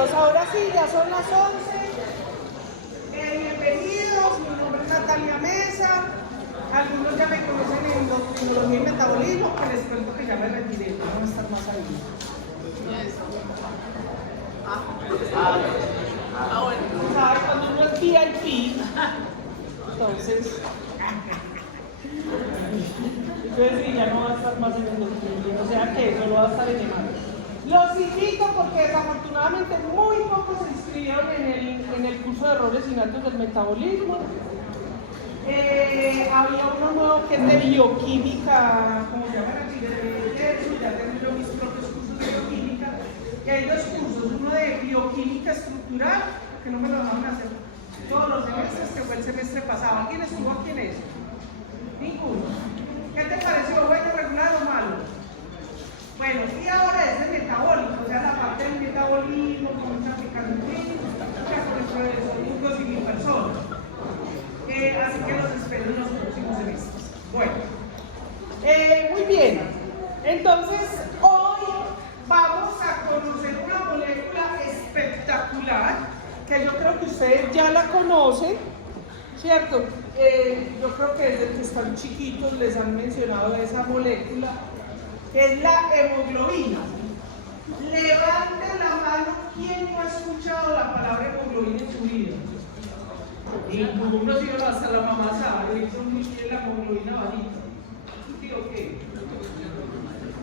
Bienvenidos, ahora sí, ya son las 11. Bienvenidos, mi nombre es Natalia Mesa. Algunos ya me conocen en endocrinología y metabolismo, pero les cuento que ya me retiré, no voy a estar más ahí. Bueno, ¿sabes? Cuando uno es VIP, entonces sí, ya no va a estar más en endocrinología, o sea que solo va a estar en EMAR. Los invito porque desafortunadamente muy pocos se inscribieron en el curso de errores innatos del metabolismo. Había uno nuevo que es de bioquímica, como se llama aquí, ya tengo yo mis propios cursos de bioquímica. Y hay dos cursos, uno de bioquímica estructural, que no me lo dejaron hacer todos los semestres, que fue el semestre pasado. ¿Quién estuvo aquí en eso? Ninguno. ¿Qué te pareció? ¿Bueno, regular o malo? Bueno, y ahora es el metabólico, o sea, la parte del metabolismo, cómo se aplica el mismo, o sea, por eso son 2.000 personas. Así que los espero en los próximos semestres. Bueno, muy bien. Entonces, hoy vamos a conocer una molécula espectacular, que yo creo que ustedes ya la conocen, ¿cierto? Yo creo que desde que están chiquitos les han mencionado esa molécula, que es la hemoglobina. Levante la mano, ¿quién no ha escuchado la palabra hemoglobina en su vida? Y como uno sí hasta la mamá sabe, eso muy bien la hemoglobina bajita. ¿Sí o qué?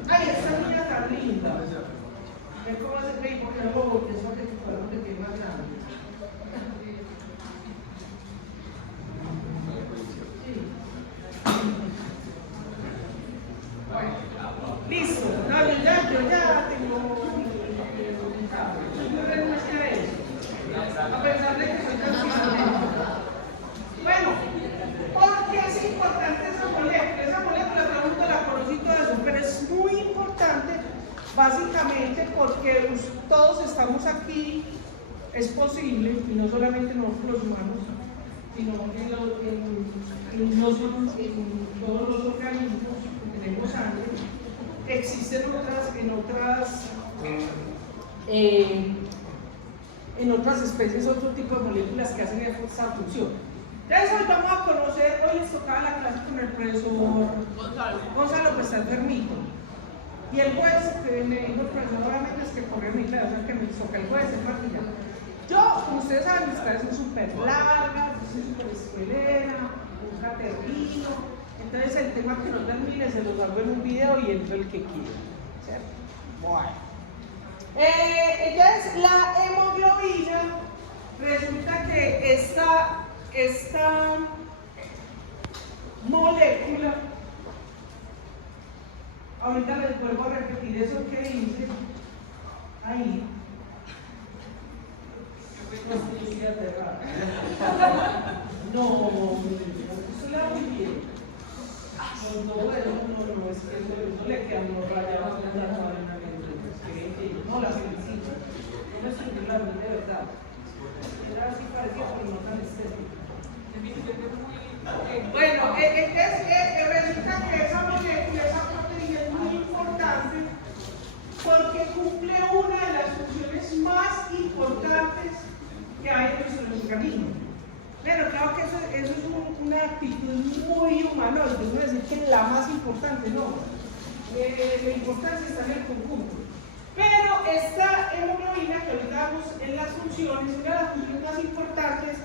Ay, esta niña tan linda. ¿Ven cómo se ve? Porque no, porque eso es que tiene más grande. Listo, no, yo ya tengo a pesar de que soy tan bueno, ¿por qué es importante esa molécula? Esa molécula, pregunto, la conocí todo eso, pero es muy importante básicamente porque todos estamos aquí, es posible, y no solamente nosotros los humanos, sino en todos los organismos que tenemos sangre. Existen en otras especies otro tipo de moléculas que hacen esa función. Entonces hoy vamos a conocer, hoy les tocaba la clase con el profesor Gonzalo, pues está enfermito. Y el jueves me dijo el profesor, obviamente es que corre mi clase, o sea que me toca el jueves, el martes ya. Yo, como ustedes saben, mis clases son súper largas, soy súper escuelera, un caterrino. Entonces el tema que no termine se los hago en un video y entro el que quiera, ¿cierto? Bueno. Entonces la hemoglobina, resulta que esta molécula, ahorita les vuelvo a repetir eso que dice ahí. No, eso le da muy bien. No, es que eso le quedan los rayados en la tabla. No, la felicito. No es singularmente de verdad. Era así parecía, pero no tan estético. Bueno, resulta que esa molécula, esa proteína es muy importante porque cumple una de las funciones más importantes que hay en nuestro organismo. Pero claro que eso es una actitud muy humanoide, no es decir que la más importante, no. La importancia está en el conjunto. Pero esta hemoglobina que ahorita vamos en las funciones, una de las funciones más importantes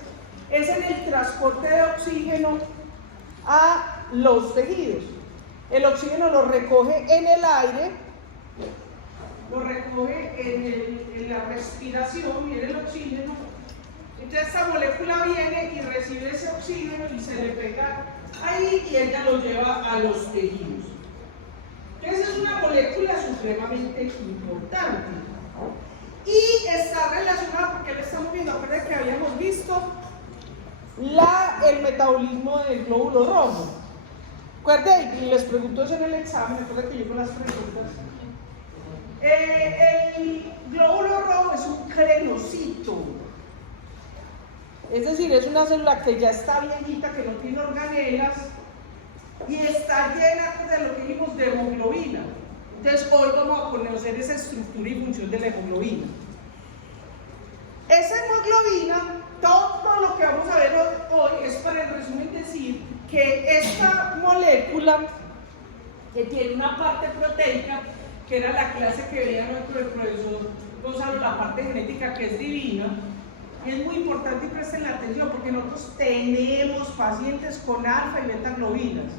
es en el transporte de oxígeno a los tejidos. El oxígeno lo recoge en el aire, lo recoge en la respiración, viene el oxígeno. Entonces esta molécula viene y recibe ese oxígeno y se le pega ahí y ella lo lleva a los tejidos. Entonces es una molécula supremamente importante y está relacionada porque le estamos viendo, acuérdense que habíamos visto el metabolismo del glóbulo rojo. Acuérdense, y les pregunto eso en el examen, acuérdense que yo con las preguntas. El glóbulo rojo es un crenocito. Es decir, es una célula que ya está viejita, que no tiene organelas y está llena de lo que dijimos de hemoglobina. Entonces hoy vamos a conocer esa estructura y función de la hemoglobina. Esa hemoglobina, todo lo que vamos a ver hoy es para, en resumen, decir que esta molécula que tiene una parte proteica, que era la clase que veía nuestro profesor Gonzalo, la parte genética que es divina, y es muy importante y presten la atención porque nosotros tenemos pacientes con alfa y beta globinas.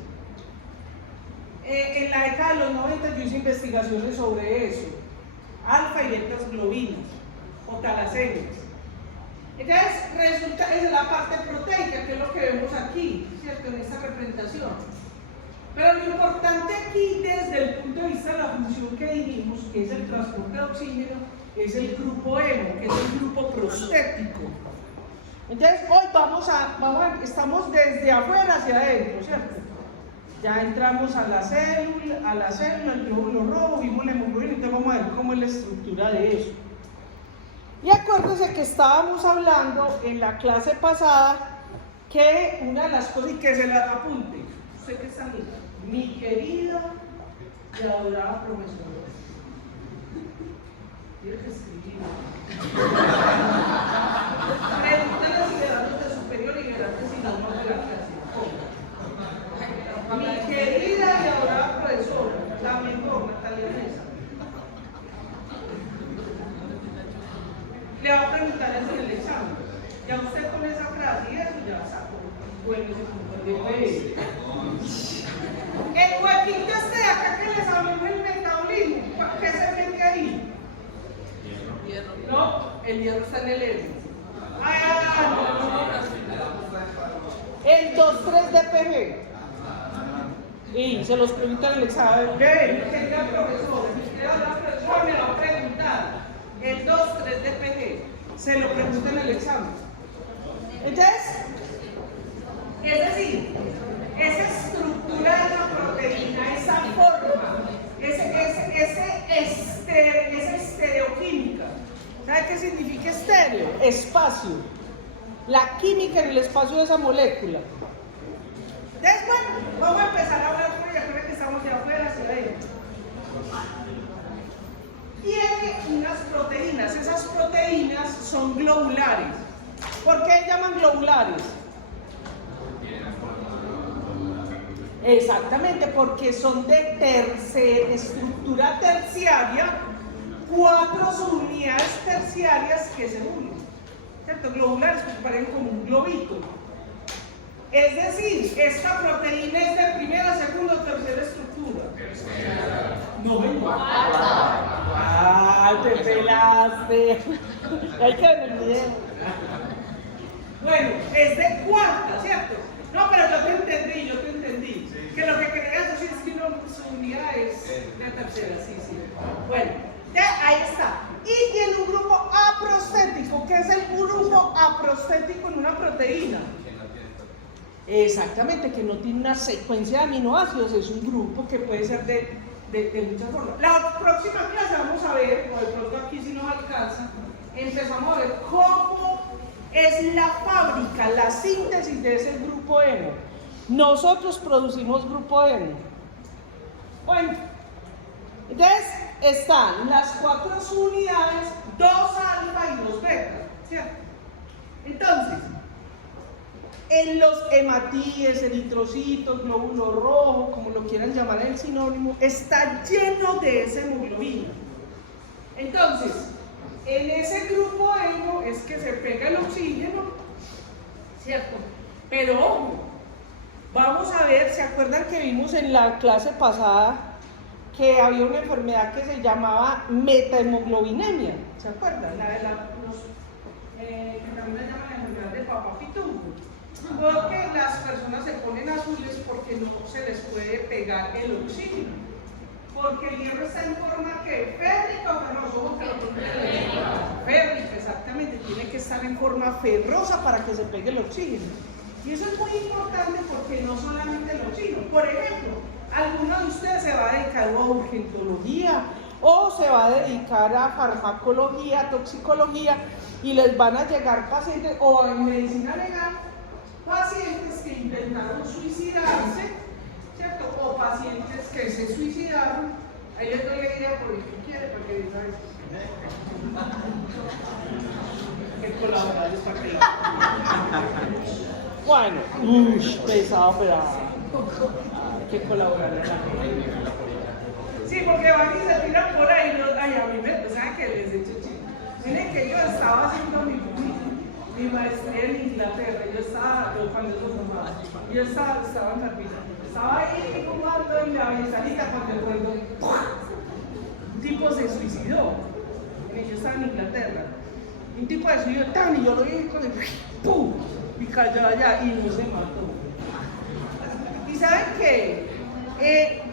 En la década de los 90 yo hice investigaciones sobre eso, alfa y beta globinas o talasemias. Entonces resulta, esa es la parte proteica, que es lo que vemos aquí, ¿cierto? En esta representación. Pero lo importante aquí, desde el punto de vista de la función que dijimos, que es el transporte de oxígeno, es el grupo hemo, que es el grupo prostético. Entonces hoy estamos desde afuera hacia adentro, ¿cierto? Ya entramos a la célula, el glóbulo rojo, vimos la hemoglobina, entonces vamos a ver cómo es la estructura de eso. Y acuérdense que estábamos hablando en la clase pasada que una de las cosas, y que se la apunte, usted que está ahí, mi querida y adorada profesora. Tiene que escribir. Pregúntale si le dan de superior y verás que si no, no de la clase. Mi querida y adorada profesora, la mejor, Natalia Mesa. Le va a preguntar eso en el examen. Ya usted con esa frase y eso ya sacó. Bueno, ese punto de fe. El huequito este de acá que les hablamos el metabolismo, ¿qué se mete ahí? Hierro. No, el hierro está en el hemo. El 2,3 DPG. Y se los preguntan en el examen. Ven, querida profesora, me lo va a preguntar. El 2,3 DPG. Se lo preguntan en el examen. Entonces, es decir, esa estructura de la proteína, esa forma, esa estereoquímica. ¿Sabe qué significa estéreo? Espacio. La química en el espacio de esa molécula. Entonces, bueno, vamos a empezar a hablar por ella, creo que estamos de afuera hacia adentro. Tiene unas proteínas, esas proteínas son globulares. ¿Por qué llaman globulares? Exactamente, porque son de estructura terciaria, 4 subunidades terciarias que se unen. ¿Cierto? Globulares, que parecen como un globito. Es decir, esta proteína es de primera, segunda o tercera estructura. No, ¡ay, te pelaste! Hay que ver el video. Bueno, es de cuarta, ¿cierto? No, pero yo te entendí. Que lo que querías decir es que su unidad es de tercera, sí. Bueno, ya ahí está. Y tiene un grupo aprostético. ¿Qué es el grupo aprostético en una proteína? Exactamente, que no tiene una secuencia de aminoácidos, es un grupo que puede ser de muchas formas. La próxima clase vamos a ver, o de pronto aquí si nos alcanza, empezamos a ver cómo es la fábrica, la síntesis de ese grupo hemo. Nosotros producimos grupo hemo. Bueno, entonces están las 4 subunidades, 2 alfa y 2 beta, ¿cierto? Entonces, en los hematíes, eritrocitos, glóbulo rojo, como lo quieran llamar en el sinónimo, está lleno de esa hemoglobina. Entonces, en ese grupo hemo es que se pega el oxígeno, ¿cierto? Pero ojo, vamos a ver, ¿se acuerdan que vimos en la clase pasada que había una enfermedad que se llamaba metahemoglobinemia? ¿Se acuerdan? La de que también la llaman la enfermedad de Papá Pitufo. Porque las personas se ponen azules porque no se les puede pegar el oxígeno. Porque el hierro está en forma que férrica o ferrosa. Férrica, exactamente. Tiene que estar en forma ferrosa para que se pegue el oxígeno. Y eso es muy importante porque no solamente el oxígeno. Por ejemplo, alguno de ustedes se va a dedicar a urgentología o se va a dedicar a farmacología, toxicología, y les van a llegar pacientes, o en medicina legal, pacientes que intentaron suicidarse, ¿cierto? O pacientes que se suicidaron. Ahí les doy la idea por el que quiere, porque diga eso. el colaborador está creído. Bueno, pesado, pero hay que colaborar en la gente. Sí, porque van y se tiran por ahí, ay, a mí me, ¿saben qué les he hecho chiste? Miren que yo estaba haciendo mi maestría en Inglaterra, yo estaba en Carpita, estaba ahí fumando en la ventanita cuando el ruido, un tipo se suicidó, yo estaba en Inglaterra, un tipo se suicidó tan y yo lo vi con el ¡pum! Y cayó allá y no se mató. ¿Y saben qué?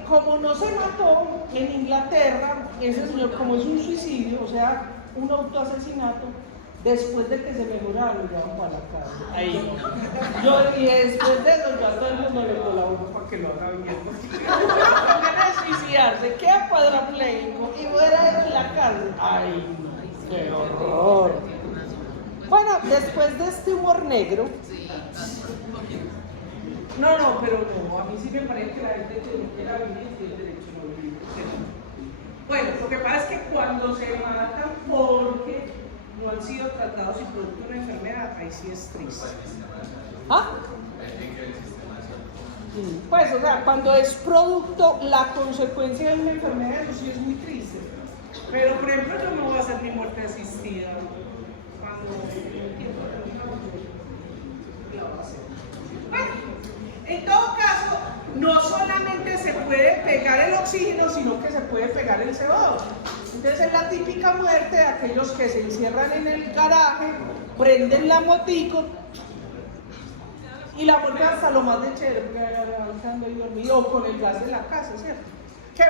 Como no se mató en Inglaterra, ese señor, como es un suicidio, o sea, un autoasesinato, después de que se mejorara lo llevaban para la cárcel. Ahí no. Y después de eso, yo a todo el mundo le colaboro para que lo haga bien. Van a suicidarse, queda cuadrapléjico y muera en la cárcel. Ay, no, qué horror. Bueno, después de este humor negro. No, pero no, a mí sí me parece que la gente que no quiera vivir tiene derecho a no vivir. Bueno, lo que pasa es que cuando se matan porque no han sido tratados y producto de una enfermedad, ahí sí es triste. ¿Ah? Pues, o sea, cuando es producto, la consecuencia de una enfermedad, eso sí es muy triste. Pero, por ejemplo, yo no voy a hacer mi muerte asistida cuando bueno, en todo caso, no solamente se puede pegar el oxígeno, sino que se puede pegar el CO2. Entonces es la típica muerte de aquellos que se encierran en el garaje, prenden la motico y la vuelven hasta lo más de chévere, porque quedando ahí dormido, o con el gas de la casa, ¿cierto?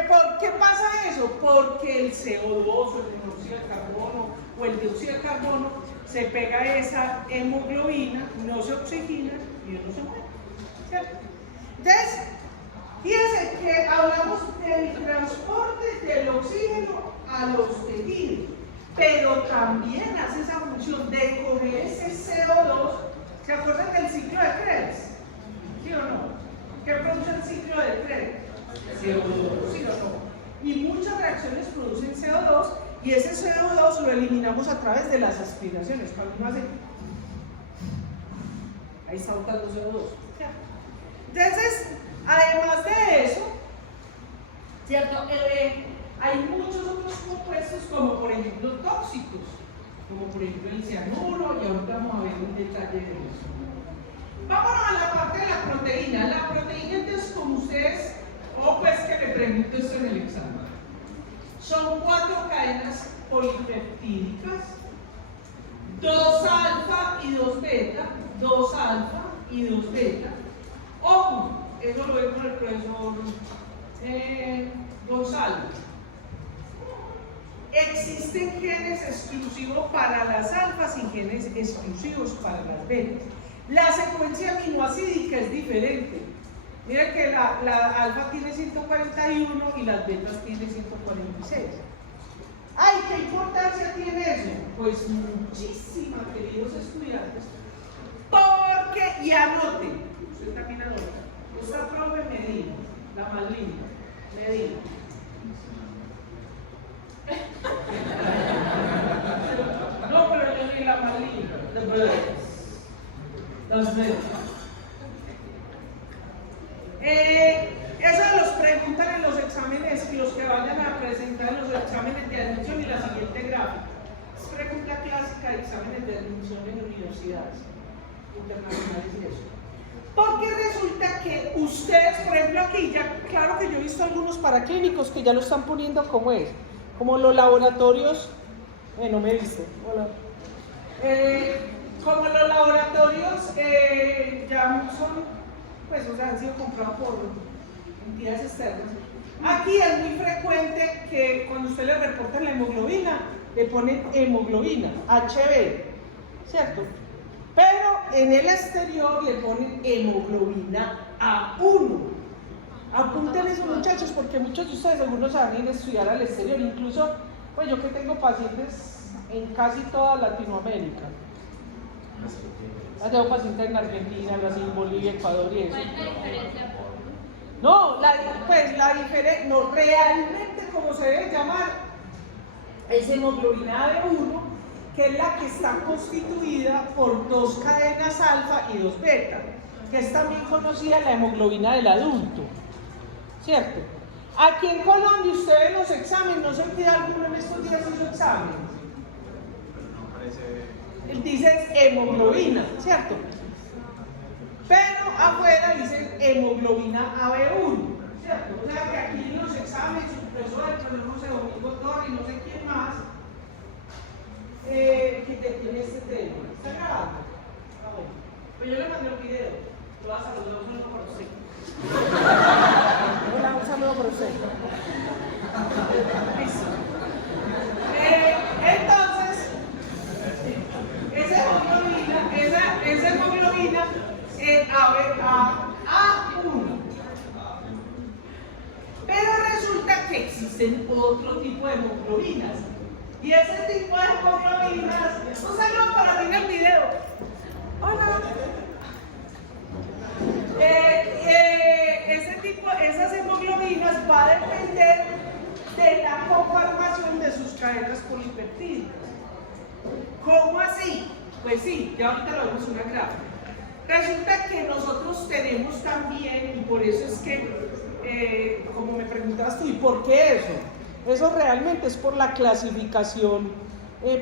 ¿Por qué pasa eso? Porque el CO2 o el monóxido de carbono o el dióxido de carbono se pega a esa hemoglobina, no se oxigena y uno se muere, ¿cierto? Entonces, fíjense que hablamos del transporte del oxígeno a los tejidos, pero también hace esa función de coger ese CO2. ¿Se acuerdan del ciclo de Krebs? ¿Sí o no? ¿Qué produce el ciclo de Krebs? CO2, ¿sí o no? Y muchas reacciones producen CO2 y ese CO2 lo eliminamos a través de las aspiraciones. Cuando uno hace, ahí está botando CO2. Entonces, además de eso, ¿cierto? Hay muchos otros compuestos como por ejemplo tóxicos, como por ejemplo el cianuro, y ahorita vamos a ver un detalle de eso. Vámonos a la parte de la proteína. La proteína, entonces, como ustedes, o pues que le pregunto esto en el examen, son 4 cadenas polipeptídicas, 2 alfa y 2 beta, 2 alfa y 2 beta. Ojo, eso lo vemos el profesor Gonzalo. Existen genes exclusivos para las alfas y genes exclusivos para las betas. La secuencia aminoácidica es diferente. Miren que la alfa tiene 141 y las betas tienen 146. ¡Ay, qué importancia tiene eso! Pues muchísima, queridos estudiantes. Porque, y anoten, usted también anota, esta profe Medina, la más linda, Medina. No, pero yo soy la más linda, las betas. Eso los preguntan en los exámenes, los que vayan a presentar en los exámenes de admisión y la siguiente gráfica. Es pregunta clásica de exámenes de admisión en universidades internacionales y eso. Porque resulta que ustedes, por ejemplo aquí, ya claro que yo he visto algunos paraclínicos que ya lo están poniendo como es, como los laboratorios, no me viste, hola. Como los laboratorios ya son, pues, o sea, han sido comprados por entidades externas. Aquí es muy frecuente que cuando usted le reportan la hemoglobina, le ponen hemoglobina, HB, ¿cierto? Pero en el exterior le ponen hemoglobina A1. Apunten eso, muchachos, porque muchos de ustedes, algunos van a ir a estudiar al exterior, incluso, pues yo que tengo pacientes en casi toda Latinoamérica. Tengo pacientes en Argentina, Brasil, Bolivia, Ecuador y eso. ¿Cuál es la diferencia? No, la diferencia, no, realmente como se debe llamar, es hemoglobina A1, que es la que está constituida por 2 cadenas alfa y 2 beta, que es también conocida la hemoglobina del adulto, ¿cierto? Aquí en Colombia usted ve los exámenes, no se olvida alguno en estos días hizo exámenes. Él dice hemoglobina, ¿cierto? Pero afuera dice hemoglobina AB1, ¿cierto? O sea que aquí en los exámenes, su profesor, el profesor Domingo Torres y no sé quién más, que tiene este tema. ¿Está grabando? Ah, bueno. Pues yo le mandé un video. Lo vas a saludar, un saludo por usted. Hola, un saludo por usted. Listo. Entonces, esa hemoglobina A1. Pero resulta que existen otro tipo de hemoglobinas. Y ese tipo de hemoglobinas, un saludo para mí en el video. Hola. Esas hemoglobinas va a depender de la conformación de sus cadenas polipeptídicas. ¿Cómo así? Pues sí, ya ahorita lo vemos en una gráfica. Resulta que nosotros tenemos también, y por eso es que, como me preguntabas tú, ¿y por qué eso? Eso realmente es por la clasificación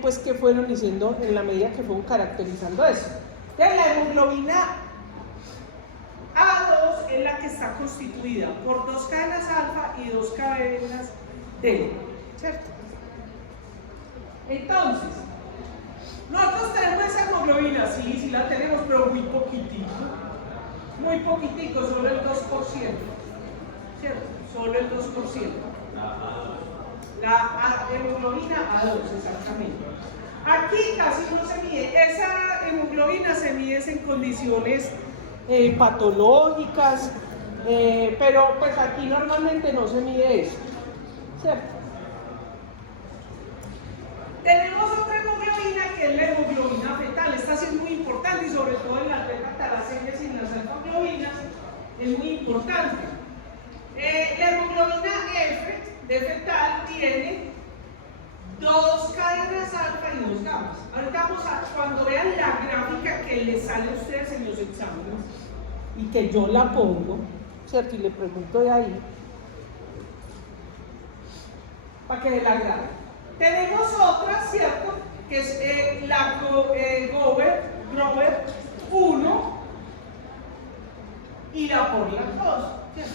pues que fueron diciendo en la medida que fueron caracterizando eso. Entonces, la hemoglobina A2 es la que está constituida por 2 cadenas alfa y 2 cadenas delta, ¿cierto? Entonces, nosotros tenemos esa hemoglobina, sí la tenemos, pero muy poquitico, solo el 2%, ¿cierto? Solo el 2%. La hemoglobina A2, exactamente. Aquí casi no se mide, esa hemoglobina se mide en condiciones patológicas, pero pues aquí normalmente no se mide eso, ¿cierto? Tenemos otra hemoglobina que es la hemoglobina fetal. Esta sí es muy importante y sobre todo en las beta-talasemias y en las alfaglobinas es muy importante. La hemoglobina F de fetal tiene 2 cadenas alfa y 2 gamas. Ahorita vamos a, cuando vean la gráfica que les sale a ustedes en los exámenes y que yo la pongo, ¿cierto? Y le pregunto de ahí, para que la grabe. Tenemos otra, ¿cierto? Que es la Grover 1 y la Portland 2, ¿cierto?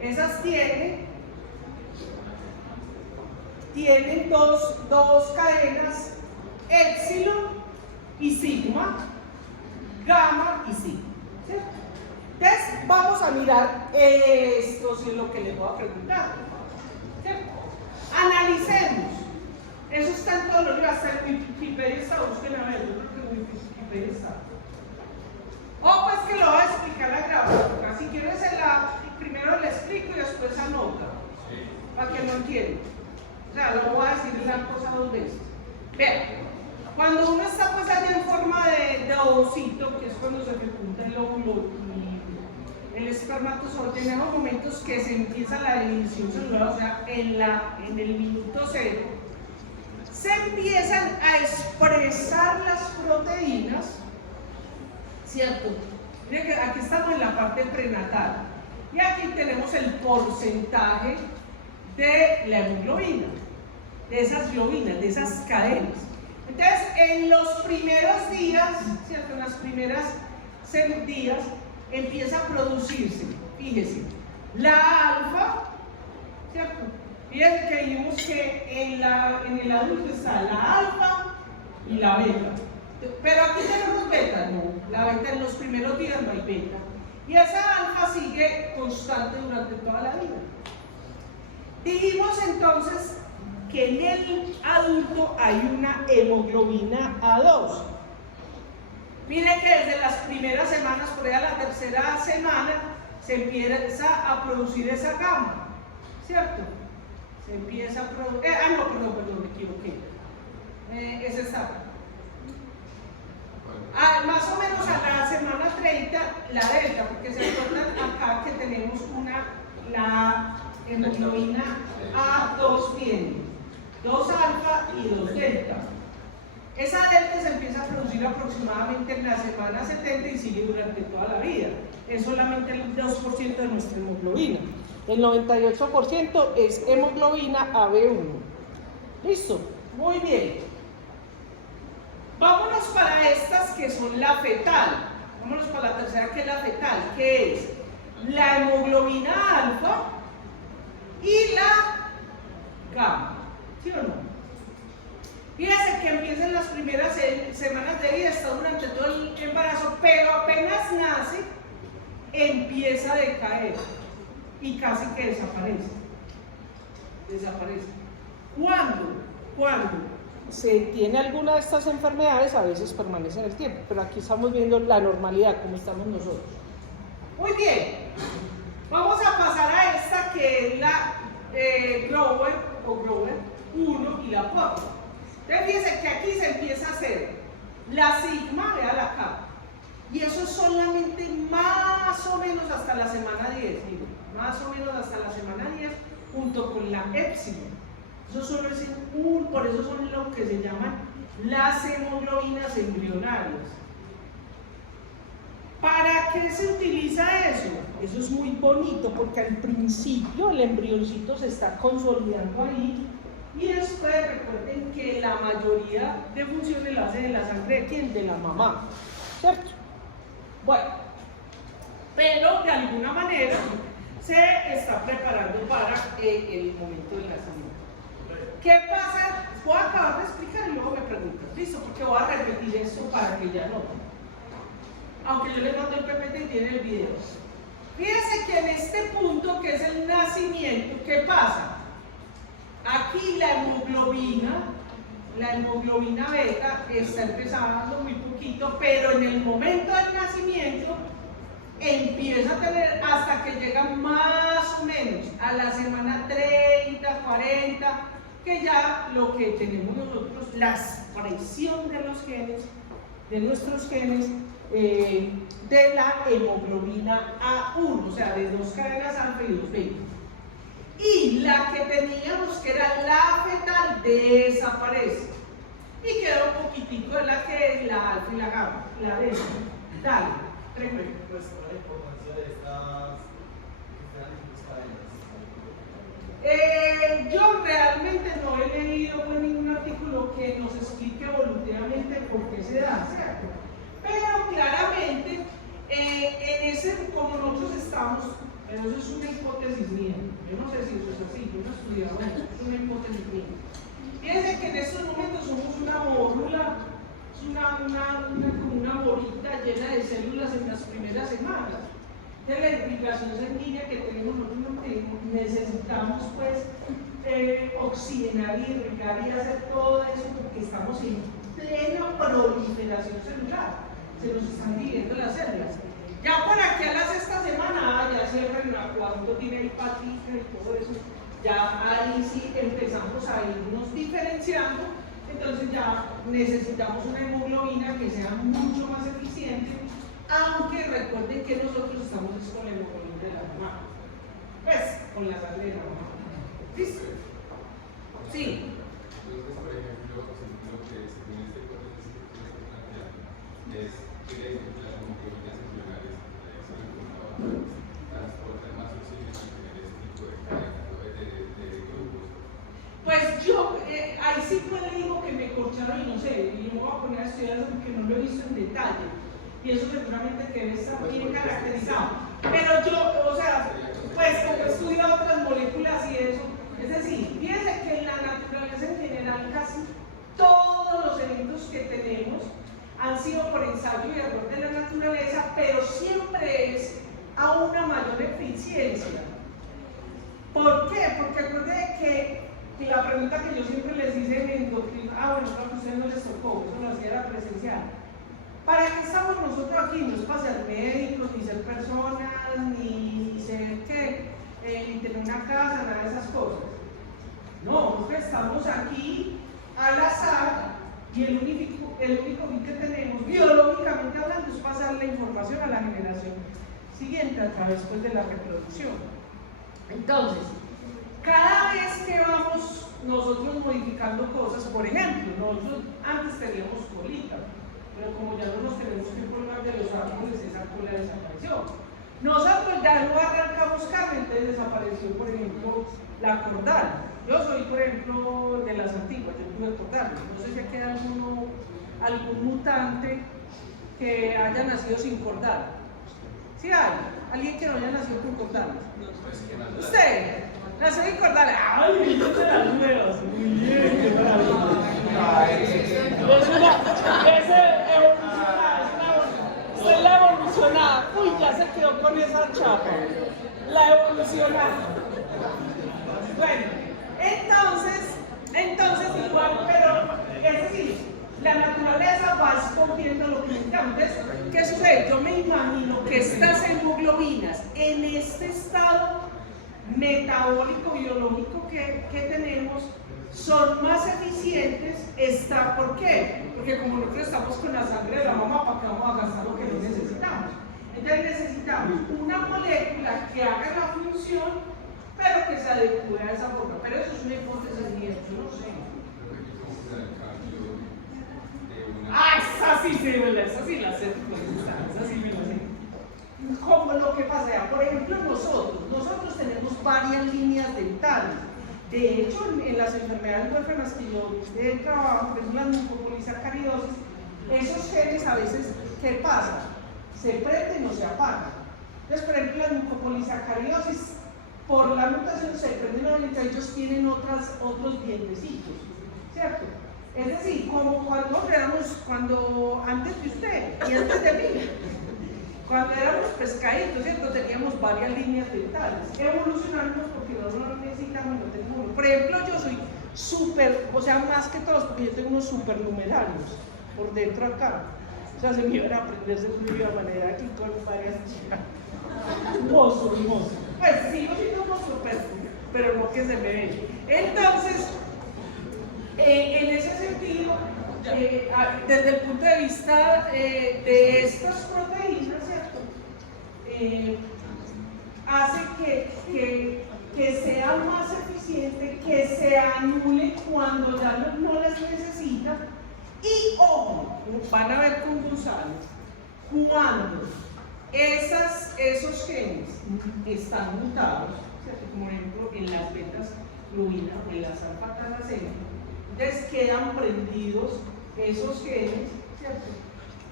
Esas tienen dos cadenas, épsilon y sigma, gamma y sigma, ¿cierto? Entonces vamos a mirar esto, si es lo que les voy a preguntar, ¿cierto? Analicemos. Eso está en todos los libros, hasta en Wikipedia está, busquen a ver, yo creo que en Wikipedia está. O pues que lo voy a explicar la gráfica. Si quieres, primero le explico y después anota, para que no entiendan. O sea, lo voy a decir la cosa 2 veces. Vean, cuando uno está pues allá en forma de ovocito, que es cuando se fecunda el óvulo y el espermatozoide, en esos momentos que se empieza la división celular, o sea, en el minuto 0, se empiezan a expresar las proteínas, ¿cierto? Miren que aquí estamos en la parte prenatal y aquí tenemos el porcentaje de la hemoglobina, de esas globinas, de esas cadenas. Entonces, en los primeros días, ¿cierto? En las primeras días empieza a producirse, fíjense, la alfa, ¿cierto? Fíjense que vimos que en el adulto está la alfa y la beta. Pero aquí tenemos beta, no. La beta en los primeros días no hay beta. Y esa alfa sigue constante durante toda la vida. Dijimos entonces que en el adulto hay una hemoglobina A2. Miren que desde las primeras semanas, por ahí a la tercera semana, se empieza a producir esa gamma, ¿cierto? Se empieza a producir, no, perdón, me equivoqué. Es esta. Más o menos a la semana 30, la delta, porque se acuerdan acá que tenemos la hemoglobina A2 tiene 2 alfa y 2 delta. Esa delta se empieza a producir aproximadamente en la semana 70 y sigue durante toda la vida. Es solamente el 2% de nuestra hemoglobina. El 98% es hemoglobina AB1. ¿Listo? Muy bien. Vámonos para estas que son la fetal. Vámonos para la tercera, que es la fetal, que es la hemoglobina alfa y la gamma. ¿Sí o no? Fíjense que empieza en las primeras semanas de vida, está durante todo el embarazo, pero apenas nace, empieza a decaer y casi que desaparece. Desaparece. Cuando se tiene alguna de estas enfermedades, a veces permanece en el tiempo, pero aquí estamos viendo la normalidad, como estamos nosotros. Muy bien, vamos a pasar a esta que es la Grower o Grower 1 y la Porter. Entonces fíjense que aquí se empieza a hacer la sigma, vea la K, y eso es solamente más o menos hasta la semana 10, miren, más o menos hasta la semana 10 junto con la épsilon. Eso solo es por eso son lo que se llaman las hemoglobinas embrionarias. ¿Para qué se utiliza eso? Eso es muy bonito porque al principio el embrioncito se está consolidando ahí y después recuerden que la mayoría de funciones las hace de la sangre de ¿quién? De la mamá, ¿cierto? Bueno, pero de alguna manera se está preparando para el momento del nacimiento. ¿Qué pasa? Voy a acabar de explicar y luego me preguntan, ¿listo? Porque voy a repetir esto para que ya no. Aunque yo les mando el PPT y tiene el video. Fíjense que en este punto que es el nacimiento, ¿qué pasa? Aquí la hemoglobina beta está empezando muy poquito, pero en el momento del nacimiento empieza a tener hasta que llega más o menos a la semana 30, 40, que ya lo que tenemos nosotros, la expresión de los genes, de nuestros genes, de la hemoglobina A1, o sea, de 2 cadenas alfa y 2 beta. Y la que teníamos, que era la fetal, desaparece. Y queda un poquitico de la que es la alfa y la gamma, la delta. Dale, recuerda. Pues toda la importancia de estas cadenas. Yo realmente no he leído ningún artículo que nos explique evolutivamente por qué se da, ¿cierto? Pero claramente, en ese, como nosotros estamos, pero eso es una hipótesis mía, yo no sé si eso es así, yo no he estudiado eso, es una hipótesis mía. Fíjense que en estos momentos somos una mórula, es una bolita llena de células en las primeras semanas. De la irrigación sanguínea que tenemos nosotros, necesitamos pues oxigenar y irrigar y hacer todo eso porque estamos en plena proliferación celular, se nos están dividiendo las células. Ya por aquí a la sexta semana ya cierran la cuánto tiene hepatita y todo eso, ya ahí sí empezamos a irnos diferenciando, entonces ya necesitamos una hemoglobina que sea mucho más eficiente. Aunque recuerden que nosotros estamos con la hemoglobina de la mamá, pues con la sangre de la mamá. ¿Listo? Sí. Entonces, por ejemplo, lo que según este hipótesis que tú estás planteando es que las hemoglobinas embrionarias transportan más oxígeno y tener ese tipo de cadena de grupos. Pues yo, ahí sí pues le digo que me corcharon y no sé, y yo me voy a poner a estudiar eso porque no lo he visto en detalle. Y eso seguramente que debe estar bien caracterizado. Pero yo, o sea, pues como he estudiado otras moléculas y eso, es decir, fíjense que en la naturaleza en general casi todos los eventos que tenemos han sido por ensayo y error de la naturaleza, pero siempre es a una mayor eficiencia. ¿Por qué? Porque acuérdense que la pregunta que yo siempre les hice en endocrino, bueno, claro que a ustedes no les tocó, eso lo hacía era presencial. ¿Para qué estamos nosotros aquí? No es para ser médicos, ni ser personas, ni ser ni tener una casa, nada de esas cosas. No, nosotros estamos aquí al azar y el único fin que tenemos, biológicamente hablando, es pasar la información a la generación siguiente a través pues, de la reproducción. Entonces, cada vez que vamos nosotros modificando cosas. Por ejemplo, nosotros antes teníamos colita, pero como ya no nos tenemos que colgar de los árboles, esa cola desapareció. Nosotros ya no arrancamos carne, entonces desapareció, por ejemplo, la cordal. Yo soy, por ejemplo, de las antiguas, yo tuve cordal. No sé si queda algún mutante que haya nacido sin cordal. ¿Sí hay? ¿Alguien que no haya nacido con cordal? ¿Usted? ¿Nació sin cordal? ¡Ay, yo te las veo! Muy bien, qué maravilla. Esa es la evolucionada. Uy, ya se quedó con esa chapa. La evolucionada. Bueno, entonces igual, pero es decir, la naturaleza va escogiendo lo que necesitamos. Entonces, ¿qué sucede? Yo me imagino que estas hemoglobinas en este estado metabólico biológico que tenemos son más eficientes. ¿Por qué? Porque como nosotros estamos con la sangre de la mamá, ¿para qué vamos a gastar lo que no necesitamos? Entonces necesitamos una molécula que haga la función, pero que se adecue a esa forma. Pero eso es una hipótesis mía, yo no sé. Esa sí la sé, esa sí me la sé. Como lo que pasa, por ejemplo, nosotros tenemos varias líneas dentales. De hecho, en las enfermedades huérfanas que yo trabajo, que son las mucopolisacaridosis, esos genes a veces, ¿qué pasa? Se prenden o se apagan. Entonces, por ejemplo, las mucopolisacaridosis, por la mutación se prenden o mientras ellos tienen otros dientecitos, ¿cierto? Es decir, como cuando antes de usted y antes de mí, cuando éramos pescaditos, ¿cierto? Teníamos varias líneas dentales. Evolucionamos porque no lo necesitamos, no tenemos. Por ejemplo, yo soy súper, o sea, más que todos, porque yo tengo unos supernumerarios por dentro acá. O sea, se me iban a aprenderse de una manera aquí con varias chicas. Hermoso. Pues sigo siendo un monstruo, pero no que se me ve. Entonces, en ese sentido, desde el punto de vista de estas proteínas, ¿cierto? Hace que sea más eficiente, que se anule cuando ya no las necesita. Y ojo, van a ver con Gonzalo, cuando esos genes están mutados, ¿cierto? Como por ejemplo en las beta-globina o en las alfa-galacénicas, entonces quedan prendidos esos genes, ¿cierto?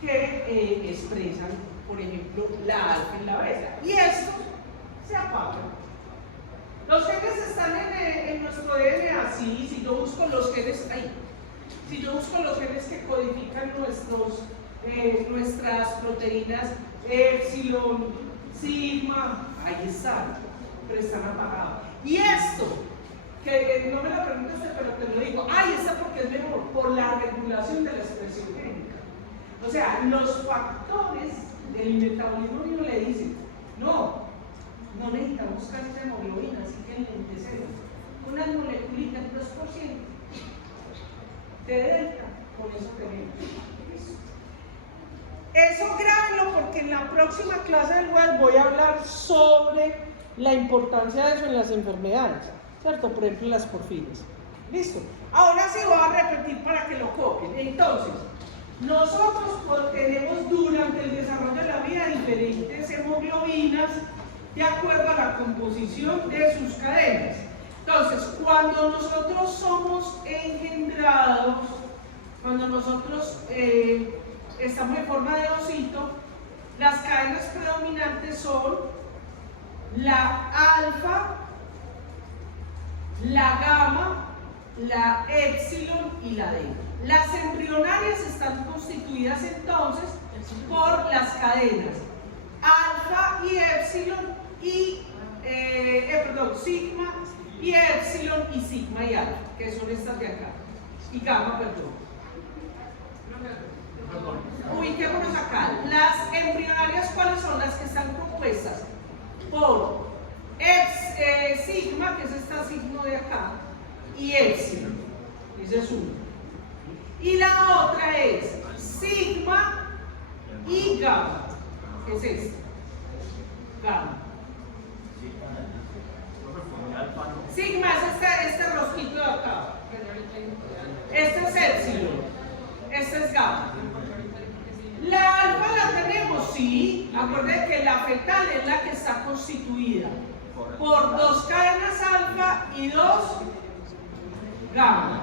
Que expresan, por ejemplo, la alfa y la beta, y estos se apagan. Los genes están en nuestro DNA, sí, si yo busco los genes ahí. Si yo busco los genes que codifican nuestras proteínas, epsilon, sigma, ahí están, pero están apagados. Y esto, que no me lo pregunte usted, pero te lo digo, ahí está porque es mejor, por la regulación de la expresión génica. O sea, los factores del metabolismo mismo le dicen, no necesitamos casi de hemoglobina, así que enlentecemos unas moleculitas, 2% de delta, con eso tenemos. Eso grábenlo porque en la próxima clase del web voy a hablar sobre la importancia de eso en las enfermedades, ¿cierto? Por ejemplo, las porfirias. ¿Listo? Ahora sí voy a repetir para que lo copien. Entonces, nosotros tenemos durante el desarrollo de la vida diferentes hemoglobinas de acuerdo a la composición de sus cadenas. Entonces, cuando nosotros somos engendrados, cuando nosotros estamos en forma de osito, las cadenas predominantes son la alfa, la gamma, la epsilon y la delta. Las embrionarias están constituidas entonces por las cadenas alfa y epsilon y sigma y epsilon y sigma y alfa, que son estas de acá, y gamma, perdón. Ubiquémonos acá. Las embrionarias, ¿cuáles son? Las que están compuestas por sigma, que es esta sigma de acá, y epsilon, ese es uno. Y la otra es sigma y gamma, que es esta, gamma. Sigma es este rosquito de acá. Acuérdense que la fetal es la que está constituida por 2 cadenas alfa y 2 gamma.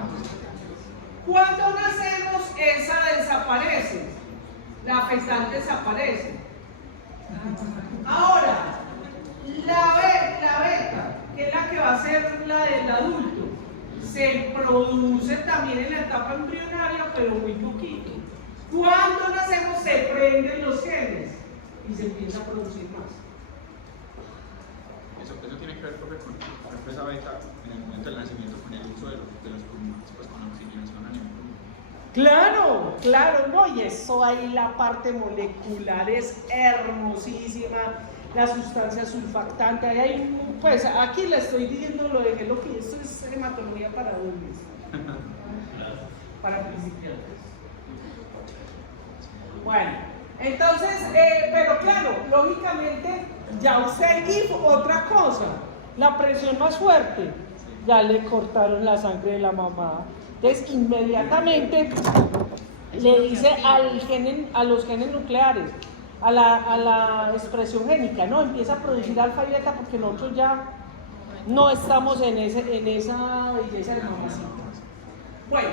Cuando nacemos, esa desaparece, la fetal desaparece. Ahora, la beta, que es la que va a ser la del adulto, se produce también en la etapa embrionaria, pero muy poquito. Cuando nacemos se prenden los genes y se empieza a producir más. Eso tiene que ver, profe, con esa beta en el momento del nacimiento, con el uso de los pulmones, pues con la oxigenación a nivel pulmonar. Claro, no, y eso ahí la parte molecular es hermosísima, la sustancia sulfactante, ahí hay, pues aquí le estoy diciendo lo de que esto es hematología para adultos, para principiantes. Bueno, entonces, pero claro, lógicamente, ya usted dijo otra cosa, la presión más fuerte, ya le cortaron la sangre de la mamá, entonces inmediatamente le dice a los genes nucleares, a la expresión génica, no, empieza a producir alfa y beta porque nosotros ya no estamos en esa belleza de mamacita. Bueno,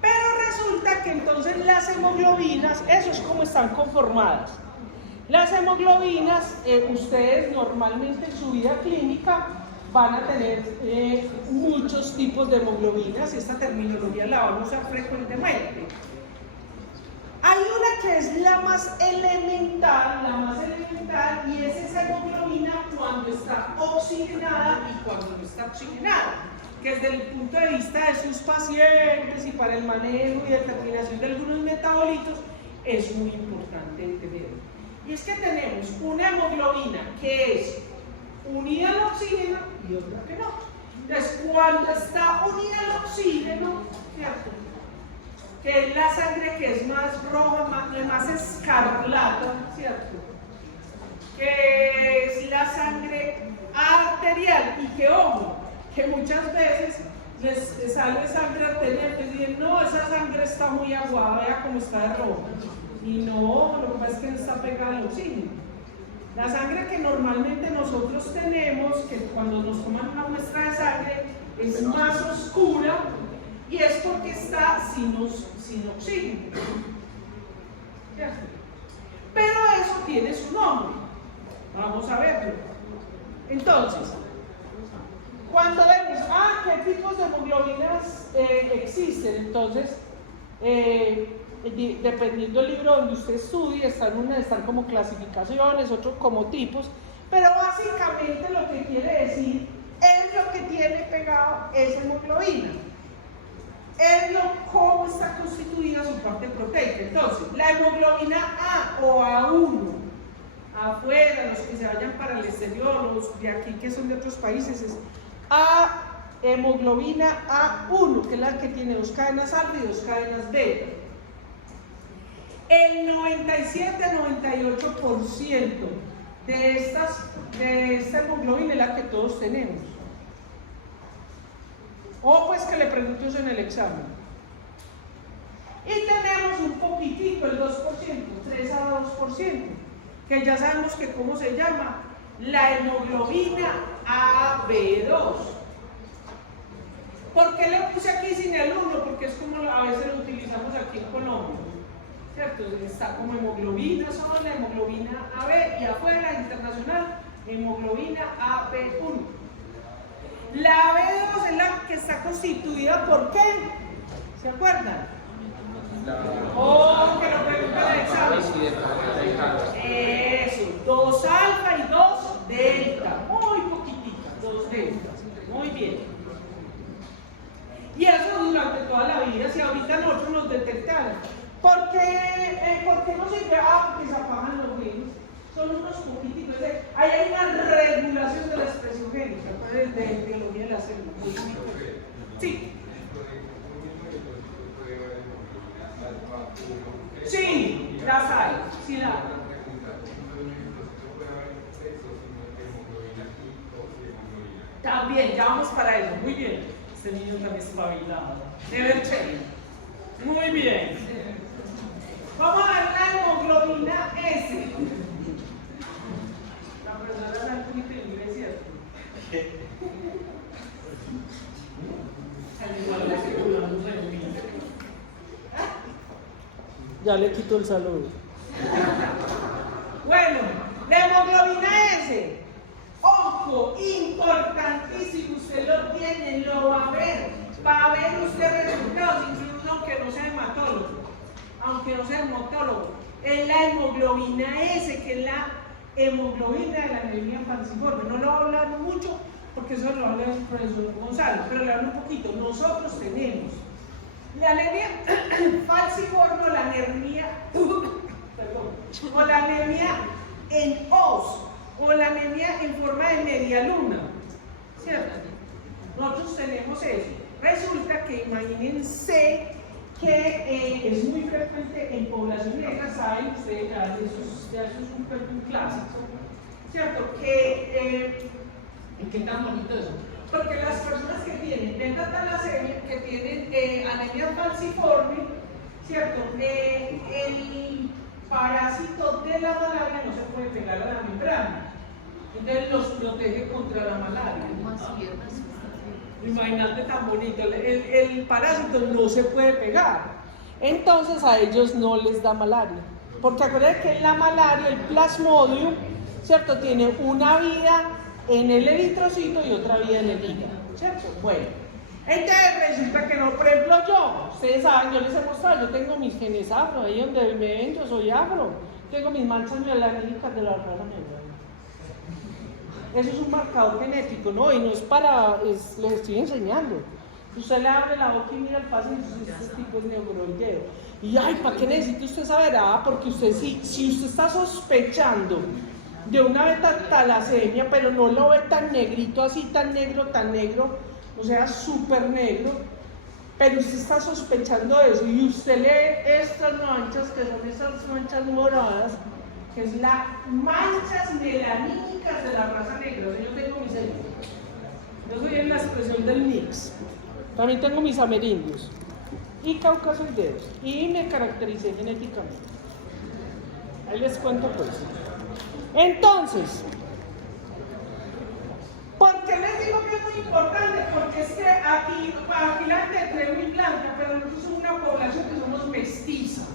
pero resulta que entonces las hemoglobinas, eso es como están conformadas. Las hemoglobinas, ustedes normalmente en su vida clínica van a tener muchos tipos de hemoglobinas, y esta terminología la vamos a usar frecuentemente. Hay una que es la más elemental, y es esa hemoglobina cuando está oxigenada y cuando no está oxigenada, que desde el punto de vista de sus pacientes y para el manejo y determinación de algunos metabolitos es muy importante entenderlo. Y es que tenemos una hemoglobina que es unida al oxígeno y otra que no. Entonces, cuando está unida al oxígeno, ¿cierto?, que es la sangre que es más roja, más escarlata, ¿cierto?, que es la sangre arterial, y que, ojo, que muchas veces les sale sangre arterial y dicen, no, esa sangre está muy aguada, vea cómo está de roja. Y no, lo que pasa es que no está pegada al oxígeno. La sangre que normalmente nosotros tenemos, que cuando nos toman una muestra de sangre, es más oscura, y es porque está sin oxígeno. ¿Cierto? Pero eso tiene su nombre. Vamos a verlo. Entonces, cuando vemos, ¿qué tipos de hemoglobinas existen? Entonces, dependiendo del libro donde usted estudie, están como clasificaciones, otros como tipos, pero básicamente lo que quiere decir es lo que tiene pegado esa hemoglobina. Es cómo está constituida su parte proteica. Entonces, la hemoglobina A o A1, afuera, los que se vayan para el exterior, los de aquí que son de otros países, es hemoglobina A1, que es la que tiene 2 cadenas alfa y 2 cadenas beta. El 97-98% de esta hemoglobina es la que todos tenemos. O pues que le pregunto eso en el examen. Y tenemos un poquitico, el 2%, 3 a 2%, que ya sabemos que cómo se llama, la hemoglobina AB2. ¿Por qué le puse aquí sin el 1? Porque es como a veces lo utilizamos aquí en Colombia, ¿cierto? Está como hemoglobina sola, hemoglobina AB, y afuera, internacional, hemoglobina AB1. La AB2 es la que está constituida ¿por qué? ¿Se acuerdan? Que lo preguntan en el examen. Eso, 2 alfa y 2 delta, muy poquititas, 2 deltas, muy bien. Y eso durante toda la vida, si ahorita nosotros nos detectaran. ¿Por qué no sirve? Porque se apagan los genes. Son unos poquititos. Ahí hay una regulación de la expresión génica, de biología de la célula. Sí. Sí, las hay. Sí, la hay. También, ya vamos para eso. Muy bien. Este niño tan espabilado. De ver chévere. Muy bien. Vamos a ver la hemoglobina S. Ya le quito el saludo. Bueno, la hemoglobina S. Ojo, importantísimo, usted lo tiene, lo va a ver. Va a ver usted resultados, incluso aunque no sea hematólogo, aunque no sea hematólogo. Es la hemoglobina S, que es la hemoglobina de la anemia falciforme. No lo voy a hablar mucho porque eso lo habla el profesor Gonzalo, pero le hablo un poquito. Nosotros tenemos la anemia falciforme o la anemia, perdón, o la anemia en os, o la anemia en forma de media luna, ¿cierto? Nosotros tenemos eso. Resulta que imagínense que es muy frecuente en población negra, saben ustedes, ya eso es un clásico, ¿cierto? ¿Qué tan bonito eso? Porque las personas que tienen beta talasemia, que tienen anemia falciforme, ¿cierto? El parásito de la malaria no se puede pegar a la membrana, entonces los protege contra la malaria. Imagínate tan bonito, el parásito no se puede pegar, entonces a ellos no les da malaria, porque acuérdense que la malaria, el plasmodium, ¿cierto? Tiene una vida en el eritrocito y otra vida en el hígado, ¿cierto? Bueno, entonces resulta que no, por ejemplo yo, ustedes saben, yo les he mostrado, yo tengo mis genes afro, ahí donde me ven, yo soy afro, tengo mis manchas melanílicas de la raza negra. Eso es un marcador genético, ¿no? Y no es para, les estoy enseñando. Usted le abre la boca y mira el paciente y dice, este tipo es negroideo. Y ay, ¿para qué necesita usted saber? Ah, porque usted si usted está sospechando de una beta talasemia, pero no lo ve tan negrito, así tan negro, o sea, súper negro, pero usted está sospechando de eso y usted lee estas manchas, que son esas manchas moradas, que es las manchas melanínicas de la raza negra. O sea, yo tengo mis sellos. Yo soy en la expresión del mix. También tengo mis amerindios y caucasoideos y me caractericé genéticamente. Ahí les cuento pues. Entonces, ¿por qué les digo que es muy importante? Porque es que aquí la gente cree muy blanca, pero nosotros somos una población que somos mestizas.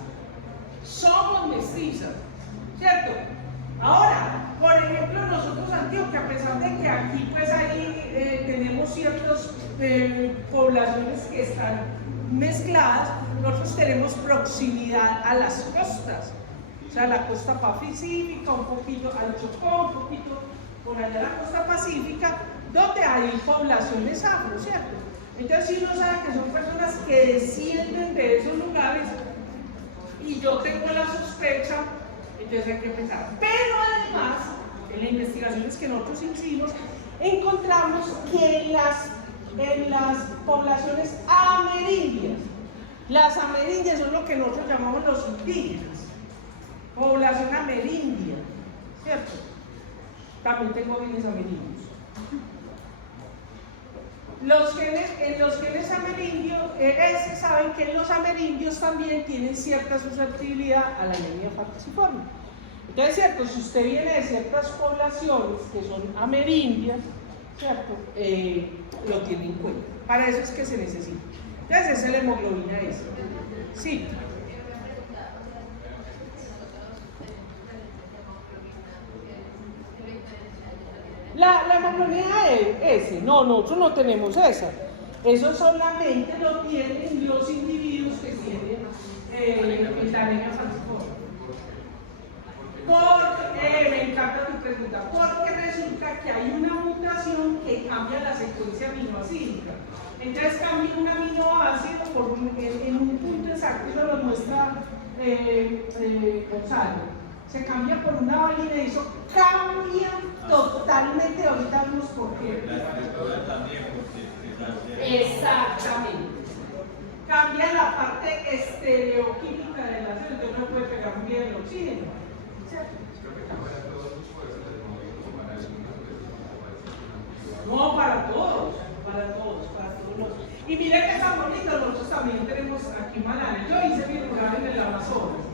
Somos mestizas, ¿cierto? Ahora, por ejemplo, nosotros Antioquia, a pesar de que aquí pues ahí tenemos ciertas poblaciones que están mezcladas, nosotros tenemos proximidad a las costas. O sea, la costa pacífica, un poquito al Chocó, un poquito por allá la costa pacífica, donde hay poblaciones afro, ¿cierto? Entonces, si uno sabe que son personas que descienden de esos lugares, y yo tengo la sospecha, entonces hay que pensar. Pero además, en las investigaciones que nosotros hicimos, encontramos que en las poblaciones amerindias, las amerindias son lo que nosotros llamamos los indígenas. Población amerindia, ¿cierto? También tengo genes amerindios. En los genes amerindios, saben que en los amerindios también tienen cierta susceptibilidad a la anemia falciforme. Entonces, ¿cierto? Si usted viene de ciertas poblaciones que son amerindias, ¿cierto? Lo tiene en cuenta. Para eso es que se necesita. Entonces, esa es la hemoglobina S. Sí. La hemoglobina S, no, nosotros no tenemos esa. Eso solamente lo tienen los individuos que tienen la anemia falciforme. Me encanta tu pregunta, porque resulta que hay una mutación que cambia la secuencia aminoácidica. Entonces cambia un aminoácido en un punto exacto, eso lo muestra Gonzalo. Se cambia por una valina y eso cambia totalmente. Ahorita vemos por qué. Exactamente. Cambia la parte estereoquímica de la célula, entonces no puede pegar muy bien el oxígeno. ¿Cierto? No, para todos. Y mire que tan bonito, nosotros también tenemos aquí malaria. Yo hice mi lugar en el Amazonas.